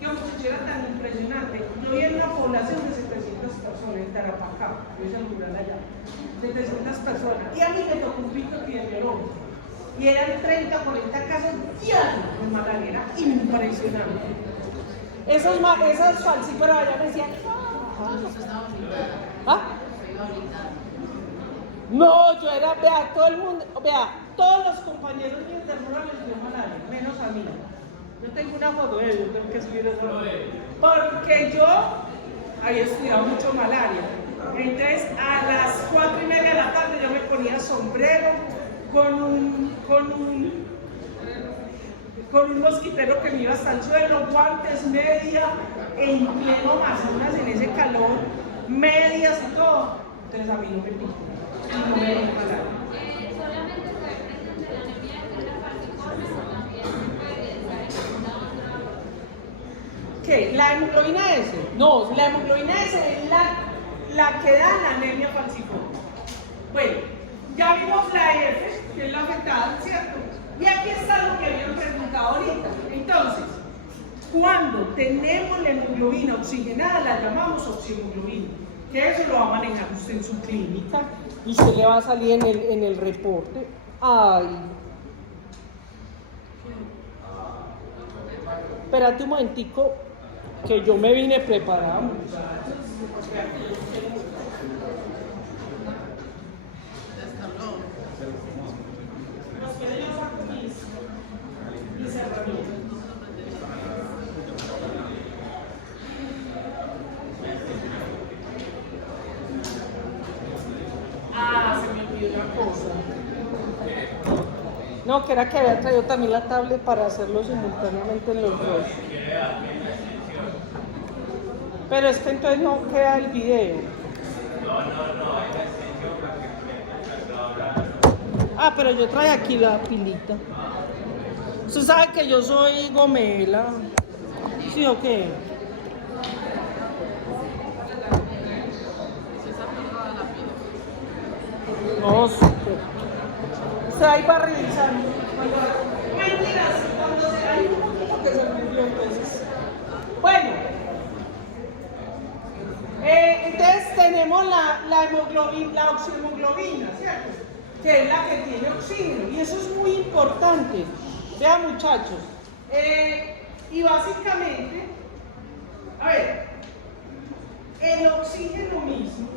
Qué muchacho era tan impresionante. Yo vi en una población de 700 personas en Tarapacá, yo hice el mural allá, 700 personas, y a mí me tocó un pico epidemiológico, y eran 30, 40 casos diarios de malaria, era impresionante. Esas falsícolas allá me decían, ¿ah? No, yo era, vea, todo el mundo, vea, todos los compañeros míos del mural les dio malaria, menos a mí. Yo tengo una foto de ellos, tengo que subir esa foto. Porque yo había estudiado mucho malaria. Entonces, a las 4:30 de la tarde yo me ponía sombrero con un mosquitero que me iba hasta el suelo, guantes, media, en pleno Amazonas, en ese calor, medias y todo. Entonces a mí no me picó. Y no me dio malaria. ¿Solamente se ve presente la anemia de la falciforme o también puede estar en otra? ¿Qué? ¿La hemoglobina S? No, la hemoglobina S es la que da la anemia falciforme. Bueno, ya vimos la F, que es la afectada, ¿cierto? Y aquí está lo que habían preguntado ahorita. Entonces, cuando tenemos la hemoglobina oxigenada, la llamamos oxihemoglobina. Que eso lo va a manejar usted en su clínica y usted le va a salir en el reporte. Ay. Espérate un momentico, que yo me vine preparado. No, que era que había traído también la tablet para hacerlo simultáneamente en los dos. Pero es que entonces no queda el video. Ah, pero yo trae aquí la pilita. Usted sabe que yo soy gomela. ¿Sí o qué? No, súper. Se ahí para revisar. Mentiras, cuando se hay un poquito que se murió entonces. Bueno, entonces tenemos la hemoglobina, la oxihemoglobina, ¿cierto? Que es la que tiene oxígeno, y eso es muy importante. Vean, muchachos, y básicamente, a ver, el oxígeno mismo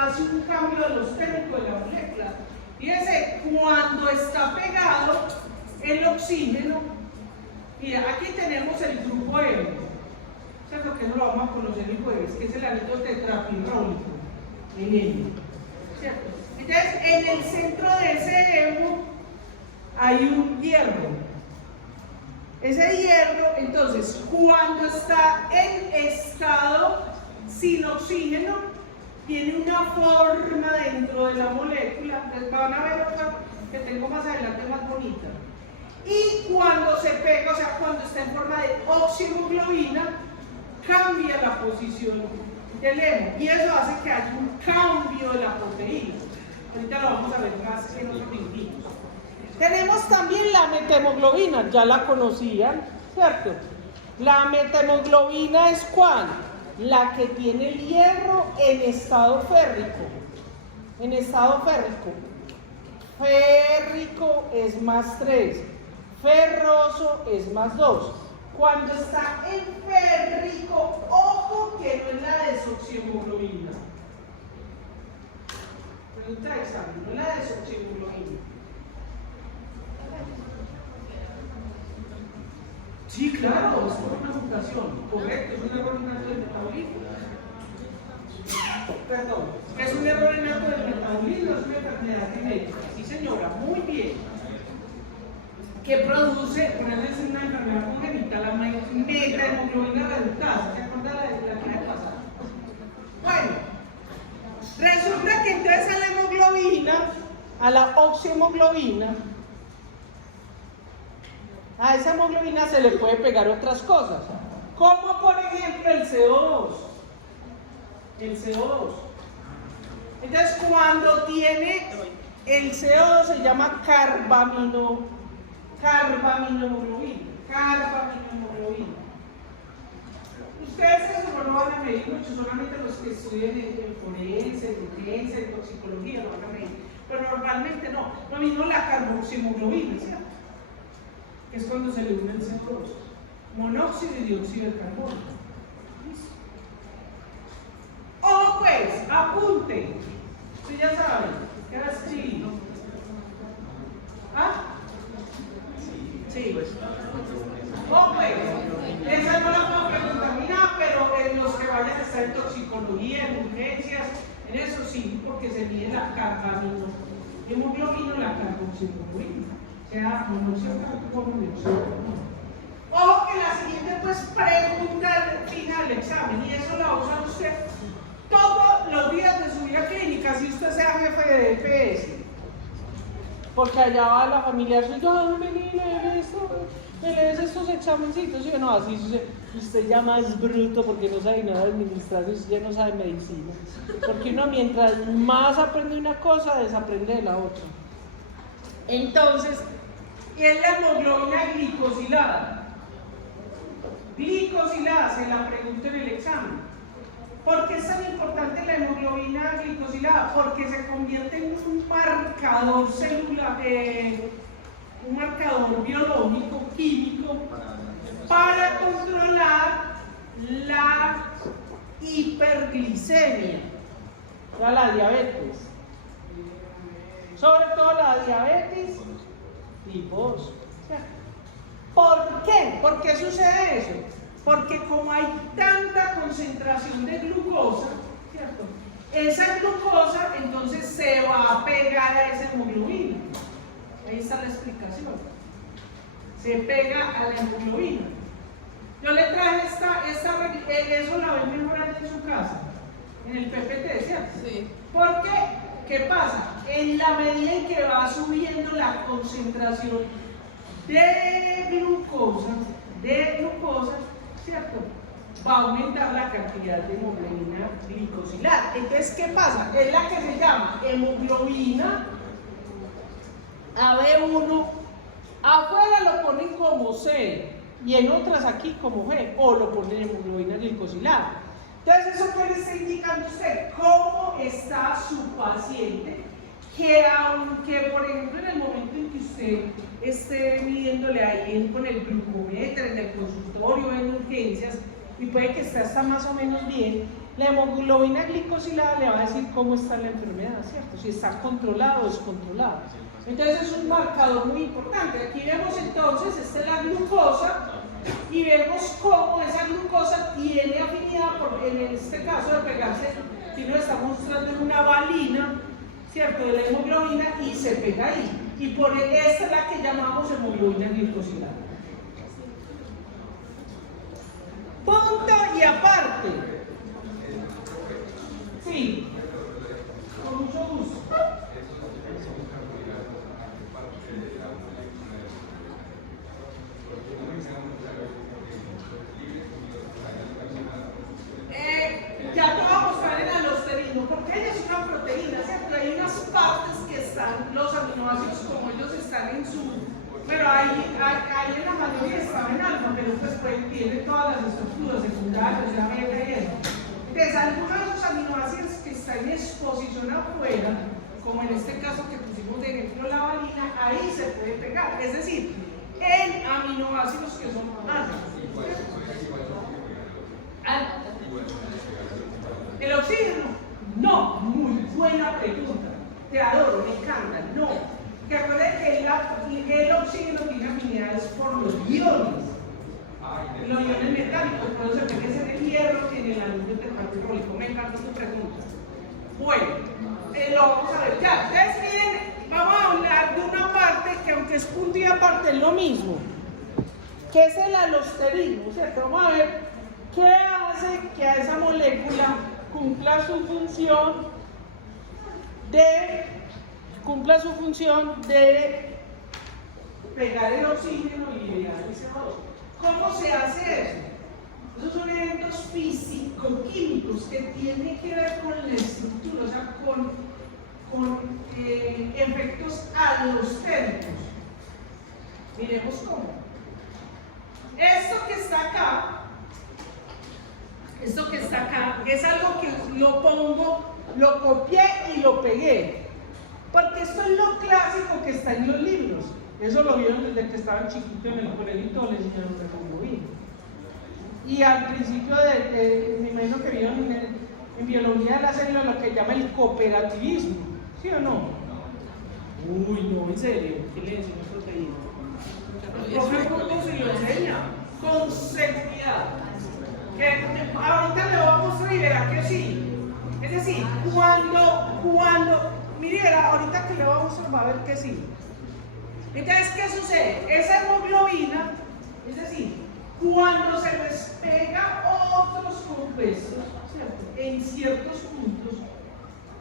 hace un cambio alosténico de la molécula. Fíjense, cuando está pegado el oxígeno, mira, aquí tenemos el grupo M, ¿cierto? Que no lo vamos a conocer el jueves, que es el anillo tetrapirrólico, en M, ¿cierto? Entonces, en el centro de ese hemo hay un hierro. Ese hierro, entonces, cuando está en estado sin oxígeno, tiene una forma dentro de la molécula, les van a ver otra que tengo más adelante más bonita. Y cuando se pega, o sea, cuando está en forma de oxihemoglobina, cambia la posición del hemo. Y eso hace que haya un cambio de la proteína. Ahorita lo vamos a ver más en otros minutitos. Tenemos también la metahemoglobina, ya la conocían, ¿cierto? La metahemoglobina es ¿cuál? La que tiene el hierro en estado férrico. En estado férrico. Férrico es +3. Ferroso es +2. Cuando está en férrico, ojo que no es la desoxihemoglobina. Pregunta de examen, no es la desoxihemoglobina. Sí, claro, es por una mutación, correcto, es un error innato del metabolismo. Perdón, es un error innato del metabolismo, es una enfermedad genética. Sí, señora, muy bien. Que produce, por eso es una enfermedad congénita, la metahemoglobina reductasa. ¿Se acuerdan de la clase pasada? Bueno, resulta que entonces a la hemoglobina, a la oxihemoglobina, a esa hemoglobina se le puede pegar otras cosas, como por ejemplo el CO2. El CO2. Entonces, cuando tiene el CO2 se llama carbaminohemoglobina. Carbaminohemoglobina. Ustedes eso no lo van a medir mucho, solamente los que estudian en forense, en urgencia, en toxicología lo van a medir, pero normalmente no. Lo mismo la carboxihemoglobina, ¿cierto? Que es cuando se le unen CO2, monóxido y dióxido de carbono. ¿Listo? Ojo pues, apunte. Usted ya sabe, ¿qué era escribir? ¿Ah? Sí. Ojo pues, esa no la puedo preguntar, mira, pero en los que vayan a estar en toxicología, en urgencias, en eso sí, porque se mide la carga hemoglobina, la carboxihemoglobina. O sea, monóxido de carbono, dióxido de carbono. Ojo que la siguiente pues pregunta final del examen, y eso la usa usted todos los días de su vida clínica, si usted sea jefe de DPS. Porque allá va la familia suya, vení, me lees estos examencitos, y yo, no, así usted ya más bruto porque no sabe nada de administración, usted ya no sabe medicina. Porque uno mientras más aprende una cosa, desaprende de la otra. Entonces, ¿qué es la hemoglobina glicosilada? Glicosilada, se la pregunto en el examen. ¿Por qué es tan importante la hemoglobina glicosilada? Porque se convierte en un marcador celular, un marcador biológico, químico, para controlar la hiperglicemia, o sea, la diabetes. Sobre todo la diabetes tipo 2. ¿Por qué? ¿Por qué sucede eso? Porque como hay tanta concentración de glucosa, ¿cierto? Esa glucosa entonces se va a pegar a esa hemoglobina. Ahí está la explicación. Se pega a la hemoglobina. Yo le traje eso la ven mejorando en su casa, en el PPT, ¿cierto? Sí. ¿Por qué? ¿Qué pasa? En la medida en que va subiendo la concentración de glucosa, ¿cierto? Va a aumentar la cantidad de hemoglobina glicosilada. Entonces, ¿qué pasa? Es la que se llama hemoglobina AB1. Afuera lo ponen como C y en otras aquí como G, o lo ponen hemoglobina glicosilada. Entonces, ¿eso qué le está indicando usted? ¿Cómo está su paciente? Que aunque, por ejemplo, en el momento en que usted esté midiéndole ahí con el glucómetro, en el consultorio, en urgencias, y puede que esté hasta más o menos bien, la hemoglobina glicosilada le va a decir cómo está la enfermedad, ¿cierto? Si está controlado o descontrolado. Entonces es un marcador muy importante. Aquí vemos entonces, esta es la glucosa, y vemos cómo esa glucosa tiene afinidad, en este caso de pegarse, si nos está mostrando en una valina, ¿cierto?, de la hemoglobina, y se pega ahí. Y por esta es la que llamamos hemoglobina glicosilada. Punto y aparte. Sí, con mucho gusto. Ya te voy a mostrar el alosterino, porque ella es una proteína, ¿cierto? Hay unas partes que están, los aminoácidos como ellos están en su... Pero ahí en la mayoría están en alfa, pero pues tiene todas las estructuras secundarias, la beta y eso. Entonces, algunos de esos aminoácidos que están en exposición afuera, como en este caso que pusimos de ejemplo la valina, ahí se puede pegar. Es decir, en aminoácidos que son alfa. ¿El oxígeno? No, muy buena pregunta. Te adoro, me encanta. No. ¿Te acuerdas que el oxígeno tiene afinidades por los iones? Los iones metálicos, por eso se pega en el hierro y en el anillo tetrahidrólico. Me encanta tu pregunta. Bueno, lo vamos a ver ya. Entonces, miren, vamos a hablar de una parte que, aunque es punto y aparte, es lo mismo, que es el alosterino, ¿cierto? Vamos a ver qué hace que a esa molécula cumpla su función de pegar el oxígeno y liberar el CO2. ¿Cómo se hace eso? Esos son eventos físico-químicos que tienen que ver con la estructura, o sea, con efectos alostéricos. Miremos cómo. Esto que está acá Esto que está acá es algo que lo pongo, lo copié y lo pegué. Porque esto es lo clásico que está en los libros. Eso lo vieron desde que estaban chiquitos en el colegio y todo les enseñaron a cómo vino. Y al principio me imagino que vieron en biología de la célula lo que llama el cooperativismo. ¿Sí o no? Uy, no, en serio. ¿Qué le enseñó proteína? El profe ¿cómo se lo enseña? Con seguridad. Que ahorita le voy a mostrar y verá que sí. Es decir, mire, ahorita que le voy a mostrar va a ver que sí. Entonces, ¿qué sucede? Esa hemoglobina, es decir, cuando se les pega otros compuestos, ¿cierto?, en ciertos puntos,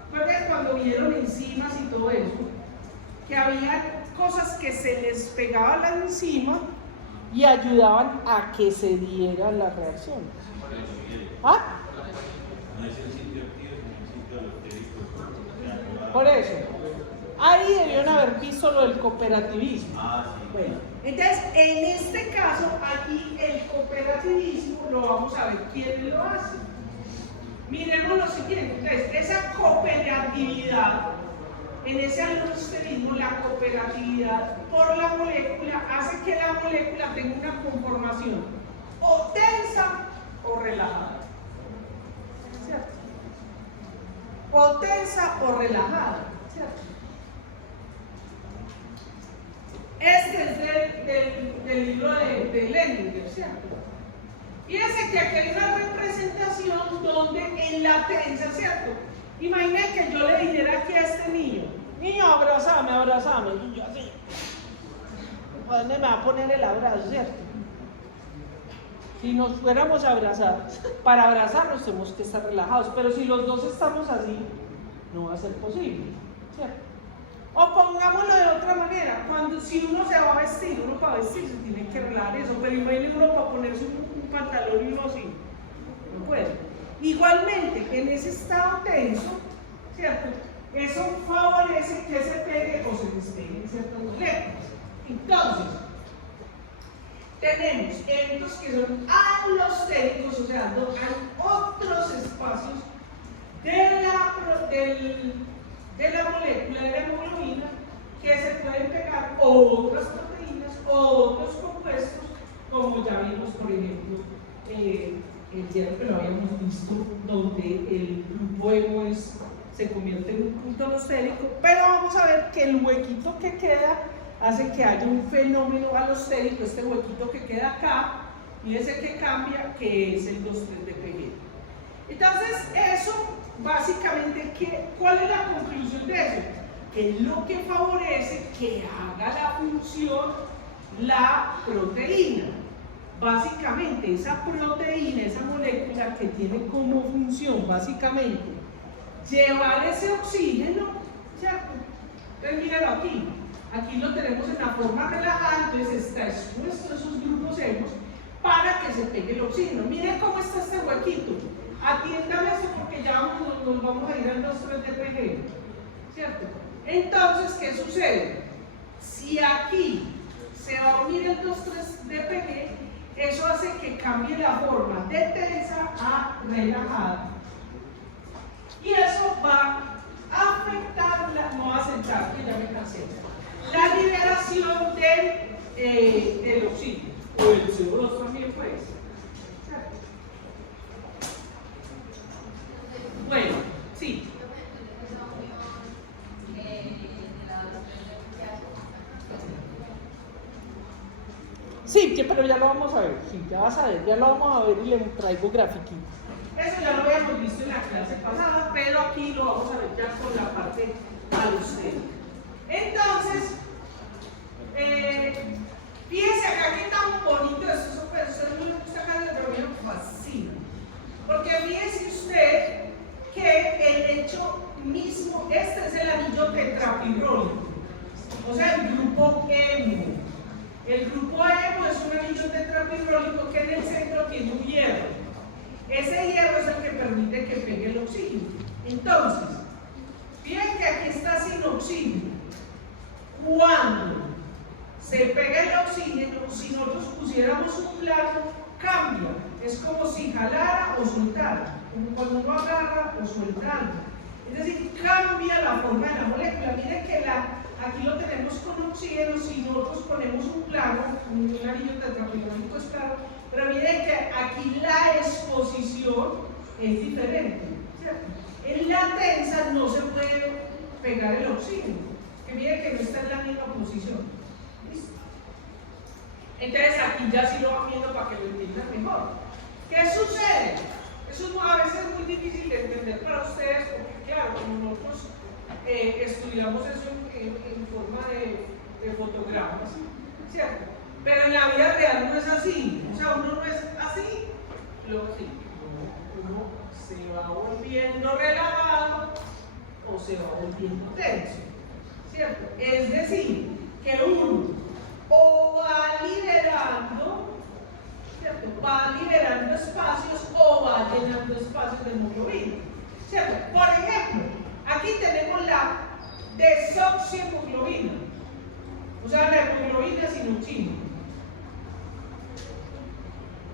porque cuando vieron enzimas y todo eso, que había cosas que se les pegaba a la enzima y ayudaban a que se dieran las reacciones. ¿Ah? Por eso, ahí debieron haber visto lo del cooperativismo. Bueno, entonces, en este caso, aquí el cooperativismo lo vamos a ver quién lo hace. Miremos lo siguiente, entonces, esa cooperatividad, en ese aldosterismo, la cooperatividad por la molécula hace que la molécula tenga una conformación o tensa o relajada. ¿Cierto? O tensa o relajada, ¿cierto? Este es del libro de Lendinger, ¿cierto? Fíjense que aquí hay una representación donde en la tensa, ¿cierto? Imaginen que yo le dijera aquí a este niño, abrázame, y yo así, ¿a dónde me va a poner el abrazo, cierto? Si nos fuéramos a abrazar, para abrazarnos tenemos que estar relajados, pero si los dos estamos así, no va a ser posible, ¿cierto? O pongámoslo de otra manera, si uno se va a vestir, uno para vestirse tiene que relajar eso, pero imagínense uno para ponerse un pantalón y uno así, no puede. Igualmente, en ese estado tenso, ¿cierto?, eso favorece que se pegue o se despeguen ciertas moléculas. Entonces, tenemos eventos que son alostéricos, o sea, hay otros espacios de la molécula de la hemoglobina que se pueden pegar otras proteínas, otros compuestos, como ya vimos, por ejemplo, el día que lo habíamos visto, donde el grupo hemo se convierte en un punto alostérico, pero vamos a ver que el huequito que queda hace que haya un fenómeno alostérico, este huequito que queda acá, y ese que cambia, que es el 2,3-DPG. Entonces, eso básicamente, ¿cuál es la conclusión de eso? Que es lo que favorece que haga la función la proteína. Básicamente, esa proteína, esa molécula que tiene como función, básicamente, llevar ese oxígeno, ¿cierto? Entonces, míralo aquí lo tenemos en la forma relajada, entonces está expuesto a esos grupos hemos para que se pegue el oxígeno. Miren cómo está este huequito. Atiéndame eso porque ya nos vamos a ir al 2,3-DPG, ¿cierto? Entonces, ¿qué sucede? Si aquí se va a unir el 2,3-DPG, eso hace que cambie la forma de tensa a relajada. Y eso va a afectar, no va a sentar, que ya me cansé, la liberación del oxígeno, o el CO2 también puede ser. Bueno, sí. Sí, pero ya lo vamos a ver, sí, ya vas a ver, ya lo vamos a ver y le traigo grafiquito. Eso ya lo habíamos visto en la clase pasada, pero aquí lo vamos a ver ya con la parte alostérica. Entonces, fíjense acá que tan bonito eso, pero eso no me gusta acá, pero me fascina. Porque fíjense usted que el hecho mismo, este es el anillo tetrapirrólico, o sea, el grupo hemo. El grupo hemo es un anillo tetrapirrólico que en el centro tiene un hierro. Ese hierro es el que permite que pegue el oxígeno. Entonces, fíjense que aquí está sin oxígeno. Cuando se pega el oxígeno, si nosotros pusiéramos un plato cambia, es como si jalara o soltara, como cuando uno agarra o suelta algo. Es decir, cambia la forma de la molécula. Miren que aquí lo tenemos con oxígeno, si nosotros ponemos un claro, un anillo tetraplegónico es claro, pero miren que aquí la exposición es diferente, ¿cierto? En la tensa no se puede pegar el oxígeno, que miren que no está en la misma posición. ¿Listo? Entonces aquí ya sí lo van viendo para que lo entiendan mejor. ¿Qué sucede? Eso a veces es muy difícil de entender para ustedes, porque claro, como nosotros estudiamos eso en forma de fotogramas, ¿cierto? Pero en la vida real no es así, o sea, uno no es así, luego sí, uno se va volviendo relajado o se va volviendo tenso, ¿cierto? Es decir, que uno o va liberando, ¿cierto? Va liberando espacios o va llenando espacios de hemoglobina, ¿cierto? Por ejemplo, aquí tenemos la desoxihemoglobina, o sea, la hemoglobina sin oxígeno.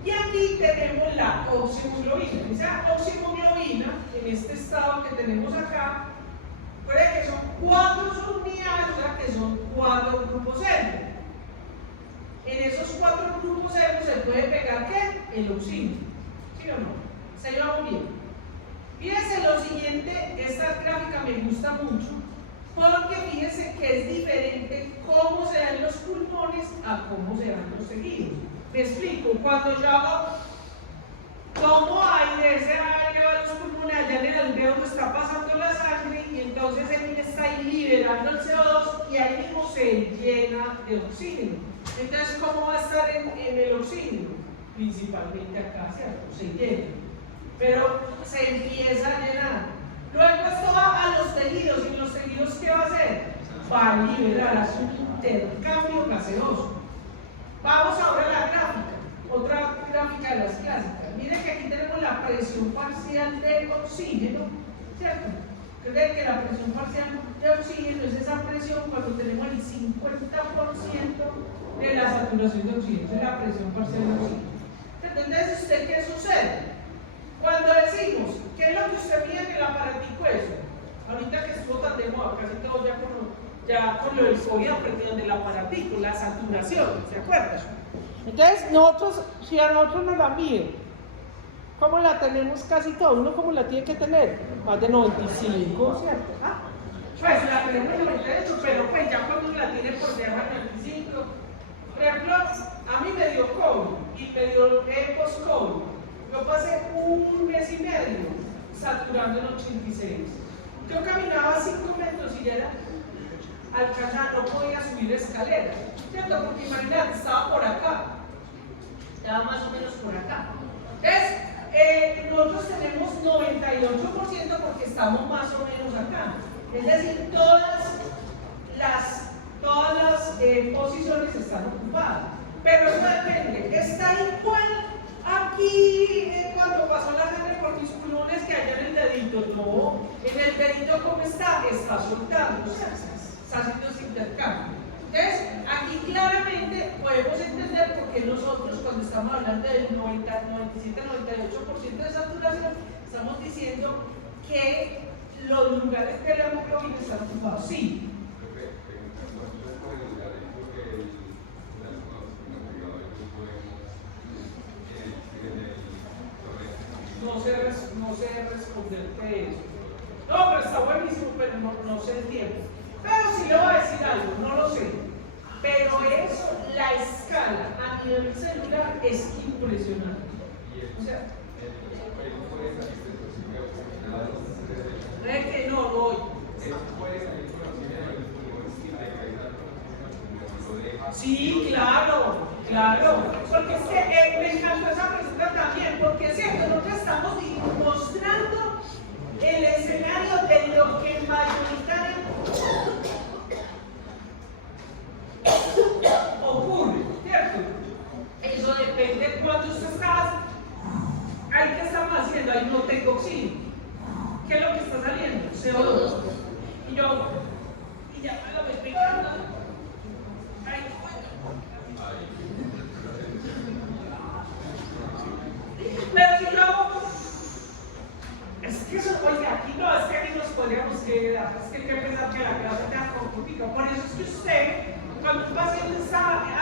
Y aquí tenemos la oxihemoglobina. Esa oxihemoglobina, en este estado que tenemos acá, puede que son 4 unidades, o sea, que son 4 grupos hemo. En esos 4 grupos hemo se puede pegar ¿qué? El oxígeno. ¿Sí o no? ¿Se llevamos bien? Fíjense lo siguiente, esta gráfica me gusta mucho, porque fíjense que es diferente cómo se dan los pulmones a cómo se dan los tejidos. Me explico, cuando yo tomo aire, ese aire va a los pulmones, allá en el alveolo está pasando la sangre y entonces él está ahí liberando el CO2 y ahí mismo se llena de oxígeno. Entonces, ¿cómo va a estar en el oxígeno? Principalmente acá, ¿cierto? Se llena. Pero se empieza a llenar. Luego esto va a los tejidos, y los tejidos ¿qué va a hacer? Va a liberar, a su intercambio gaseoso. Vamos ahora a la gráfica, otra gráfica de las clásicas. Miren que aquí tenemos la presión parcial de oxígeno, ¿cierto? Creen que la presión parcial de oxígeno es esa presión cuando tenemos el 50% de la saturación de oxígeno, esa es la presión parcial de oxígeno. Entonces, ¿usted qué sucede? Cuando decimos, ¿qué es lo que usted mide en el aparatico eso? Ahorita que estuvo tan de moda, casi todo ya con lo del COVID aprendieron del aparatico, la saturación, ¿se acuerdan? Entonces, nosotros, si a nosotros nos la miden, ¿cómo la tenemos casi todo? ¿Uno cómo la tiene que tener? Más de 95, ¿cierto? ¿Ah? Pues la tenemos en 98, pero pues ya cuando la tiene por debajo de 95, por ejemplo, a mí me dio COVID y me dio post-COVID. Yo pasé un mes y medio saturando en 86. Yo caminaba 5 metros y ya era alcanzar, no podía subir escaleras, ¿cierto? Porque imagínate, estaba por acá, estaba más o menos por acá. Entonces, nosotros tenemos 98% porque estamos más o menos acá. Es decir, todas las posiciones están ocupadas. Pero eso depende, está igual aquí cuando pasó la sangre por mis pulmones que allá en el dedito. No, en el dedito ¿cómo está? Está soltando, o sea, está haciendo ese intercambio. Entonces, aquí claramente podemos entender por qué nosotros cuando estamos hablando del 97-98% de saturación, estamos diciendo que los lugares de la hemoglobina están ocupados. Sí. No sé responderte eso. No, pero está buenísimo, pero no sé el tiempo. Pero sí le voy a decir algo, no lo sé. Pero eso, la escala a nivel celular es impresionante. O sea, es que no voy. Sí, claro. Porque es que me encantó esa pregunta también, porque es cierto, nosotros estamos mostrando el escenario de lo que mayoritariamente ocurre, ¿cierto? Eso depende de cuánto usted está. Ahí que estamos haciendo, ahí no tengo oxígeno. ¿Qué es lo que está saliendo? CO2. Y ya me lo estoy pegando. está